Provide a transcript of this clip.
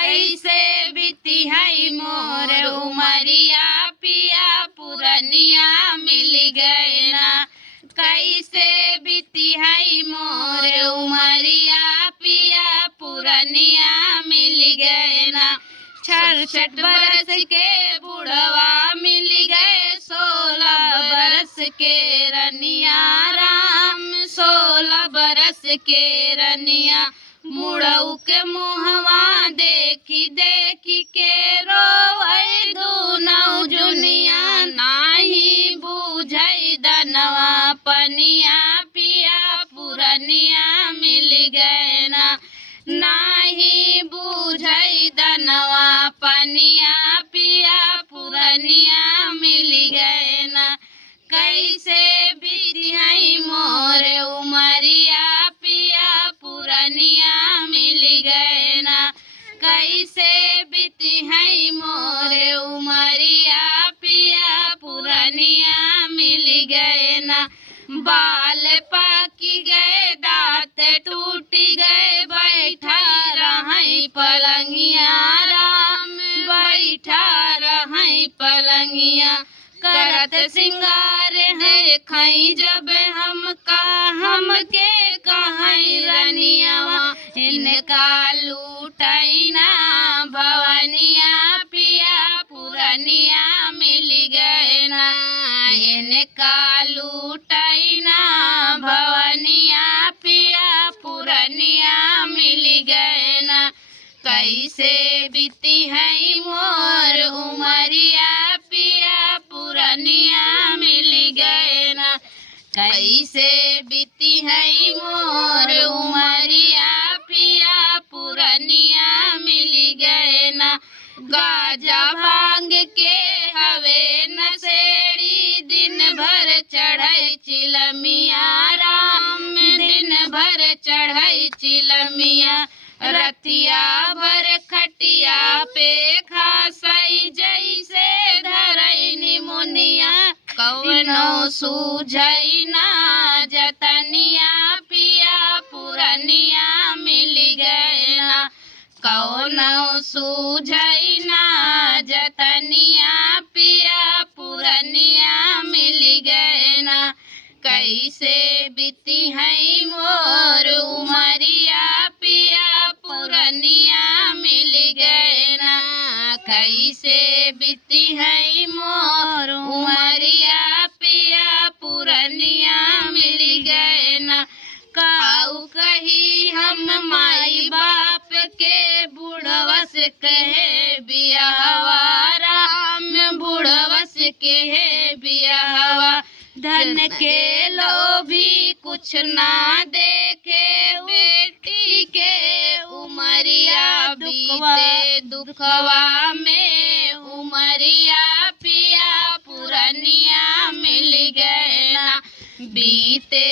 कैसे बीती है मोर उमरिया पिया पुरनिया मिल गए ना। कैसे बीती है मोर उमरिया पिया पुरनिया मिल गए ना। 66 बरस के बुढ़वा मिल गए 16 बरस के रनिया राम 16 बरस के रनिया। मुड़ऊ के मुहवा देखी देखी के रोवै दूनौ जुनिया। नाही बूझै दनवा पनिया पिया पुरनिया मिल गए ना। नाही बूझै दनवा पनिया पिया पुरनिया मिल गए ना। कैसे बीती है मोर उमरिया पिया पुरनिया मिल गए ना। कैसे बीती है मोर उमरिया पिया पुरनिया मिल गए ना। बाल पाकी गए दांत टूट गए बैठा रहे पलंगिया राम बैठा रहे पलंगिया। करत सिंगार है खई जब हम के कहीं रनियावा। इनका लूटैना भवनिया पिया पुरनिया मिल गए ना। इनका लूटैना भवनिया पिया पुरनिया मिल गए ना। कैसे बीती है मोर उमरिया पिया पुरनिया मिल गए ना। कैसे बीती है मोर उमरिया पिया पुरनिया मिल गए ना। गाजा भांग के हवे नशेड़ी दिन भर चढ़ै चिलमिया राम दिन भर चढ़ै चिलमिया। रतिया भर खटिया पे खासै जैसे धरै निमुनिया। कौनो सूझै ना जतनिया पिया पुरनिया मिल गए ना। कौनो सूझै ना जतनिया पिया पुरनिया मिल गए ना। कैसे बीती है मोर उमरिया पिया पुरनिया मिल गए ना। कैसे बीती है मोर उमरिया पिया पुरनिया मिल गए ना। काऊ कही हम माई बाप के बुढ़वस कहे बियाहवा राम बुढ़वस कहे बियाहवा। धन के लोभी कुछ ना देखे बेटी के उमरिया बीते दुखवा में उमरिया पिया पुरनिया मिल गए ना। बीते